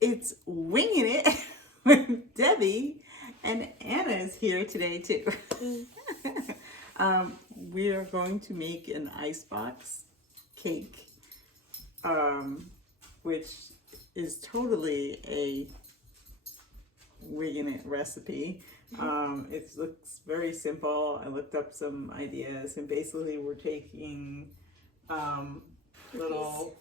It's Winging It with Debbie, and Anna is here today too. We are going to make an icebox cake, which is totally a Winging It recipe. It looks very simple. I looked up some ideas, and basically we're taking little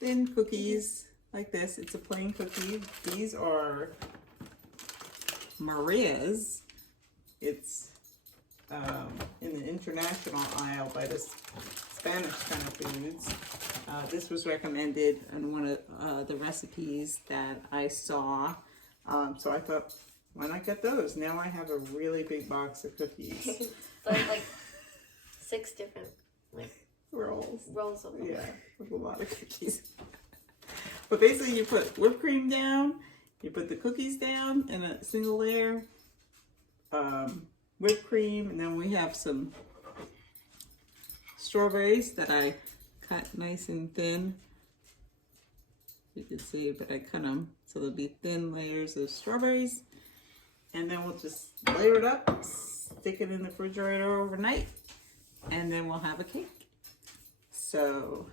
thin cookies like this. It's a plain cookie. These are Maria's. It's in the international aisle by the Spanish kind of foods. This was recommended in one of the recipes that I saw. So I thought, why not get those? Now I have a really big box of cookies. like 6 different rolls of them. Yeah, with a lot of cookies. But basically you put whipped cream down, you put the cookies down in a single layer, whipped cream, and then we have some strawberries that I cut nice and thin. You can see, but I cut them so there'll be thin layers of strawberries. And then we'll just layer it up, stick it in the refrigerator overnight, and then we'll have a cake. So,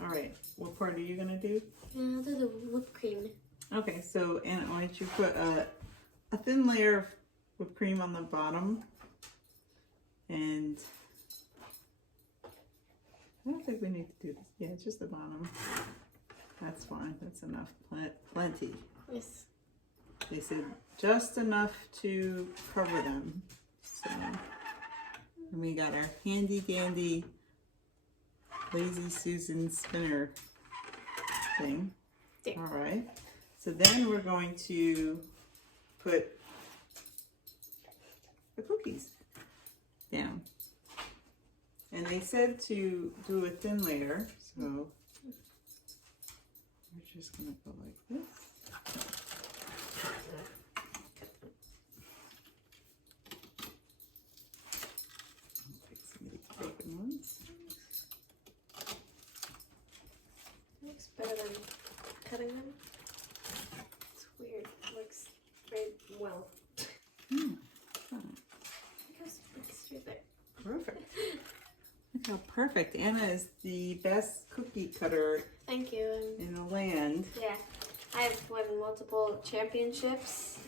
all right, what part are you gonna do? I'll do the whipped cream. Okay, so Anna, why don't you put a thin layer of whipped cream on the bottom, and I don't think we need to do this. Yeah, just the bottom. That's fine. That's enough. Plenty. Yes. They said just enough to cover them. So, and we got our handy dandy Lazy Susan spinner thing. Yeah. All right. So then we're going to put the cookies down. And they said to do a thin layer, so we're just going to go like this. Pick some of these bacon ones. Looks better than cutting them. It's weird. It works very well. It's right there. Perfect. Look how perfect. Anna is the best cookie cutter Thank you. in the land. Yeah, I've won multiple championships.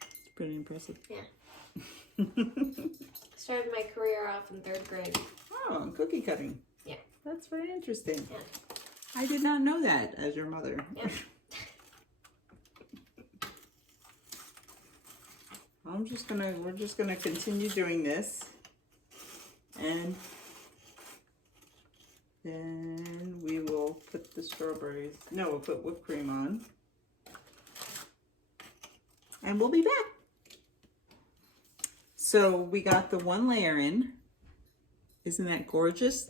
It's pretty impressive. Yeah. Started my career off in 3rd grade. Oh, cookie cutting. Yeah. That's very interesting. Yeah. I did not know that as your mother. Yeah. We're just gonna continue doing this. And then we will put the strawberries, no, we'll put whipped cream on. And we'll be back. So we got the one layer in. Isn't that gorgeous?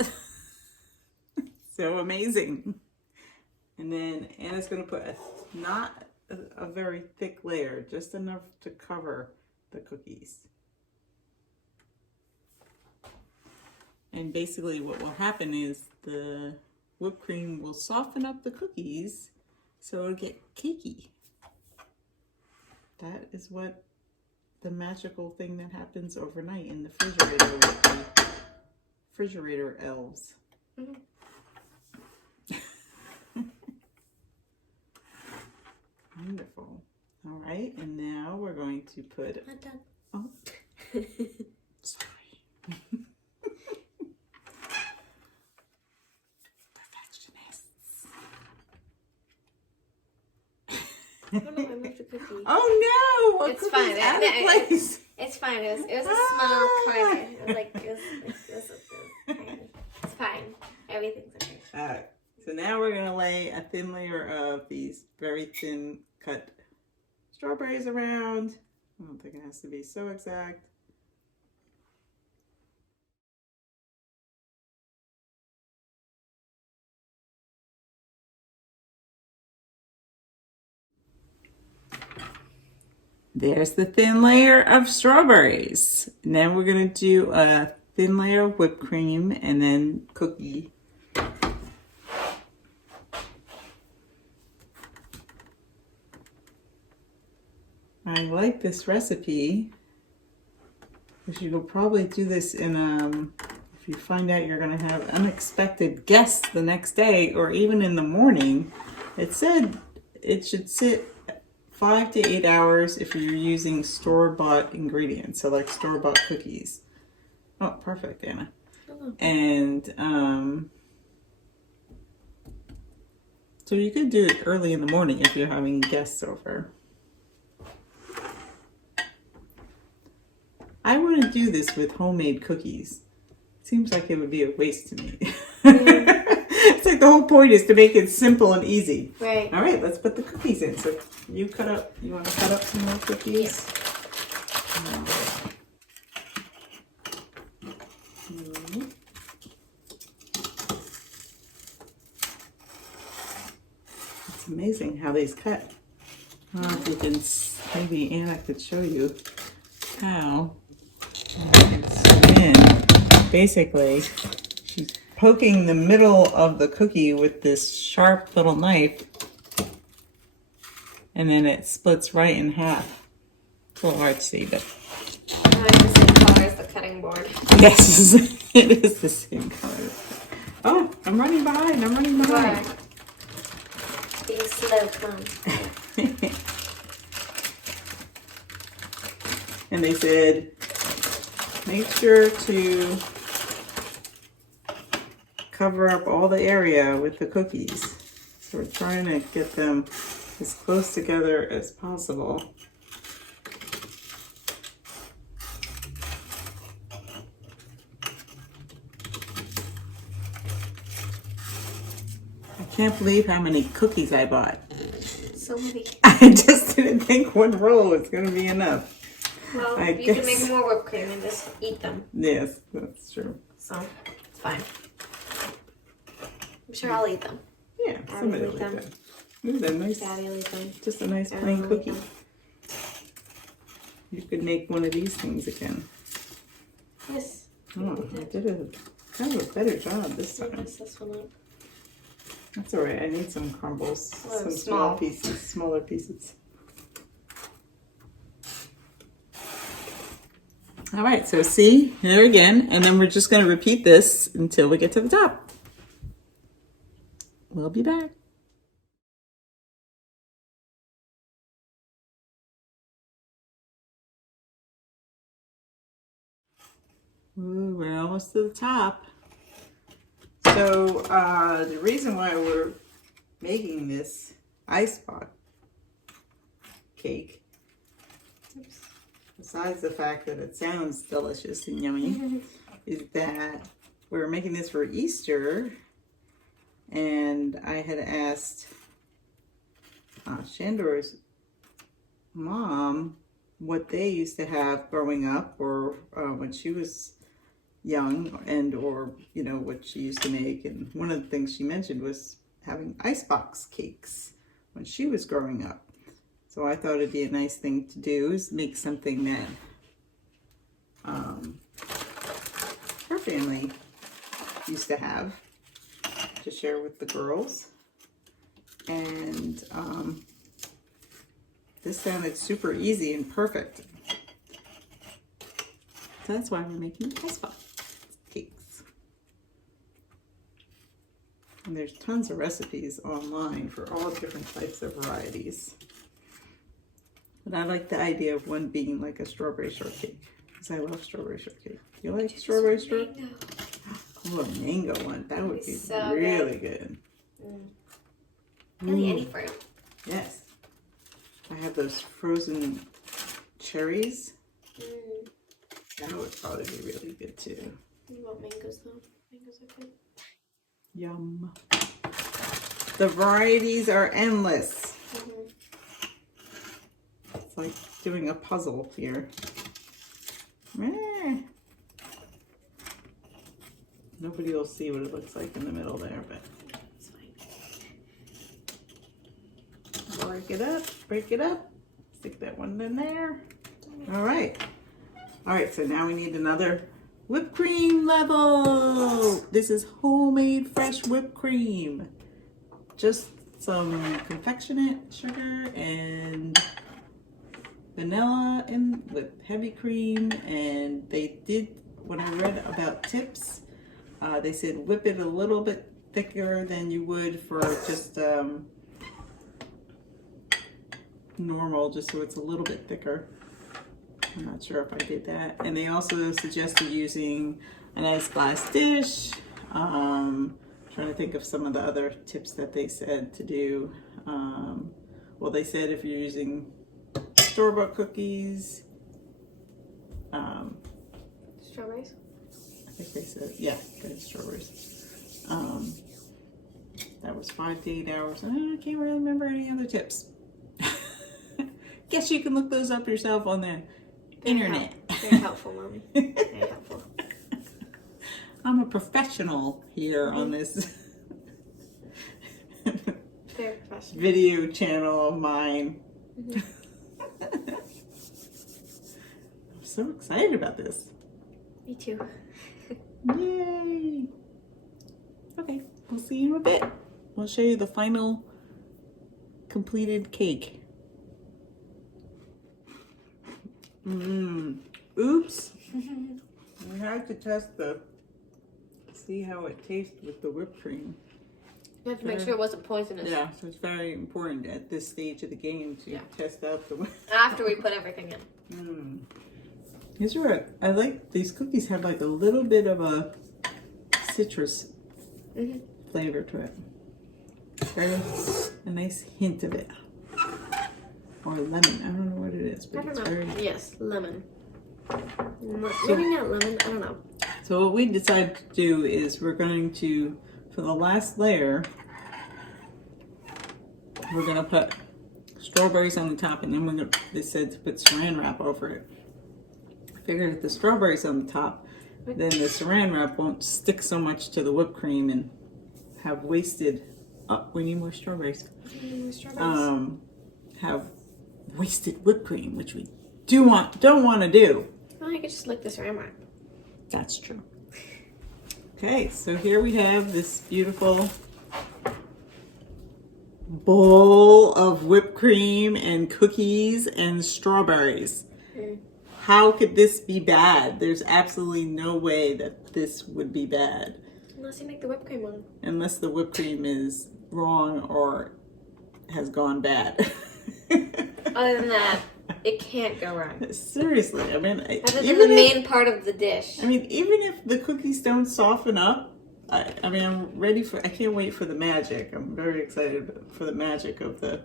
So amazing. And then Anna's gonna put not a very thick layer, just enough to cover the cookies. And basically what will happen is the whipped cream will soften up the cookies so it'll get cakey. That is what the magical thing that happens overnight in the refrigerator with the refrigerator elves. Mm-hmm. Wonderful. All right, and now we're going to put... Not done. Oh, sorry. Perfectionists. Oh no, I moved the cookie. Oh no! It's fine. Out of place. It's fine. It was a small corner. It was like, it was tiny. It's fine. Everything's okay. All right. So now we're going to lay a thin layer of these very thin cut strawberries around. I don't think it has to be so exact. There's the thin layer of strawberries. Now we're going to do a thin layer of whipped cream and then cookie I like this recipe because you'll probably do this in if you find out you're going to have unexpected guests the next day or even in the morning. It said it should sit 5 to 8 hours if you're using store-bought ingredients, so like store-bought cookies. Oh, perfect, Anna. And so you could do it early in the morning if you're having guests over. I wouldn't do this with homemade cookies. Seems like it would be a waste to me. It's like the whole point is to make it simple and easy. Right. All right, let's put the cookies in. So you want to cut up some more cookies? Yeah. It's amazing how these cut. If you can, maybe Anna could show you how. In. Basically, she's poking the middle of the cookie with this sharp little knife, and then it splits right in half. It's a little hard to see, but I like the same color as the cutting board. yes, it is the same color. Oh, I'm running behind. Right. Being slow, come on. And they said, make sure to cover up all the area with the cookies. So we're trying to get them as close together as possible. I can't believe how many cookies I bought. So many. I just didn't think one roll was going to be enough. Well, I you can guess. make more whipped cream and just eat them. Yes, that's true. So, it's fine. I'm sure I'll eat them. Yeah, somebody will eat them. Ooh, they're nice. Daddy will eat them. Just a nice Daddy plain will eat cookie. them. You could make one of these things again. Yes. Oh, I did a kind of a better job this I'll time. mess this one up. That's all right. I need some crumbles, Oh, some small. pieces, smaller pieces. All right, so see, here again, and then we're just going to repeat this until we get to the top. We'll be back. Ooh, we're almost to the top. So the reason why we're making this icebox cake, besides the fact that it sounds delicious and yummy, is that we're making this for Easter, and I had asked Shandor's mom what they used to have growing up, or when she was young, and or what she used to make. And one of the things she mentioned was having icebox cakes when she was growing up. So I thought it'd be a nice thing to do, is make something that her family used to have to share with the girls. And this sounded super easy and perfect. So that's why we're making icebox cakes. And there's tons of recipes online for all different types of varieties. But I like the idea of one being like a strawberry shortcake, because I love strawberry shortcake. Do you like strawberry shortcake? Oh, a mango one. That would be so really good. Really any fruit. Yes. I have those frozen cherries. That would probably be really good too. You want mangoes though? Mangoes are good. Yum. The varieties are endless. It's like doing a puzzle here. Nobody will see what it looks like in the middle there, but It's fine. break it up. Stick that one in there. All right, so now we need another whipped cream level. This is homemade fresh whipped cream. Just some confectionate sugar and vanilla in with heavy cream, and they did, when I read about tips, they said whip it a little bit thicker than you would for just normal, just so it's a little bit thicker. I'm not sure if I did that. And they also suggested using an ice glass dish. Trying to think of some of the other tips that they said to do. Well, they said if you're using store-bought cookies, strawberries. I think they said, yeah, good strawberries. That was 5 to 8 hours. I can't really remember any other tips. Guess you can look those up yourself on the internet. Very helpful, Mommy. Very helpful. I'm a professional here on this Very professional video channel of mine. I'm so excited about this. Me too. Yay! Okay, we'll see you in a bit. We'll show you the final completed cake. Oops. We had to test see how it tastes with the whipped cream. You have to make sure it wasn't poisonous. Yeah, so it's very important at this stage of the game to test out the After we put everything in. These are, I like, these cookies have like a little bit of a citrus flavor to it. Very, a nice hint of it. Or lemon, I don't know what it is, but I don't it's know. very... Yes, lemon. Maybe not lemon, I don't know. So what we decided to do is we're going to, for the last layer, we're going to put strawberries on the top, and then they said to put saran wrap over it. I figured if the strawberries on the top, then the saran wrap won't stick so much to the whipped cream and have wasted, oh, we need more strawberries. Have wasted whipped cream, which we don't want to do. Well, I could just lick the saran wrap. That's true. Okay, so here we have this beautiful bowl of whipped cream and cookies and strawberries. How could this be bad? There's absolutely no way that this would be bad. Unless you make the whipped cream wrong. Unless the whipped cream is wrong or has gone bad. Other than that, it can't go wrong. Seriously, I mean, Other than the main part of the dish. I mean, even if the cookies don't soften up, I mean, I'm ready for, I can't wait for the magic. I'm very excited for the magic of the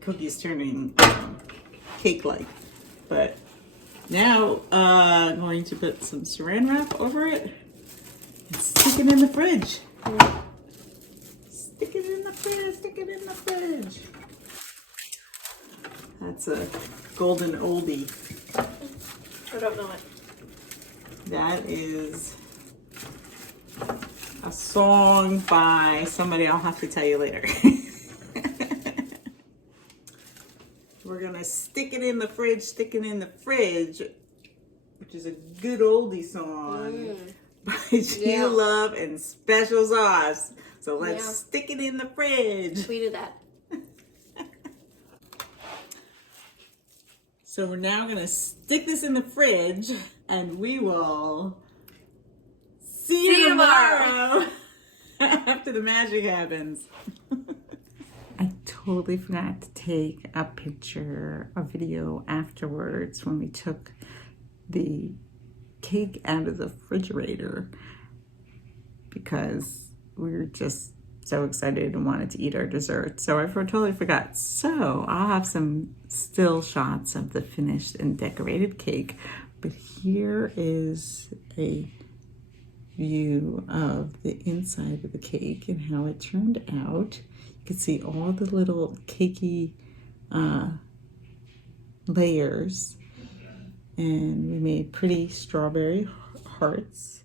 cookies turning cake-like. But now, I'm going to put some saran wrap over it and stick it in the fridge. Stick it in the fridge, stick it in the fridge. That's a golden oldie. I don't know it. That is a song by somebody I'll have to tell you later. We're gonna stick it in the fridge, which is a good oldie song by Gina Love and Special Sauce. So let's stick it in the fridge. Tweeted that. So we're now gonna stick this in the fridge, and we will see you tomorrow after the magic happens. I totally forgot to take a picture, a video afterwards when we took the cake out of the refrigerator because we were just so excited and wanted to eat our dessert. So I totally forgot. So I'll have some still shots of the finished and decorated cake. But here is a view of the inside of the cake and how it turned out. You can see all the little cakey layers. And we made pretty strawberry hearts.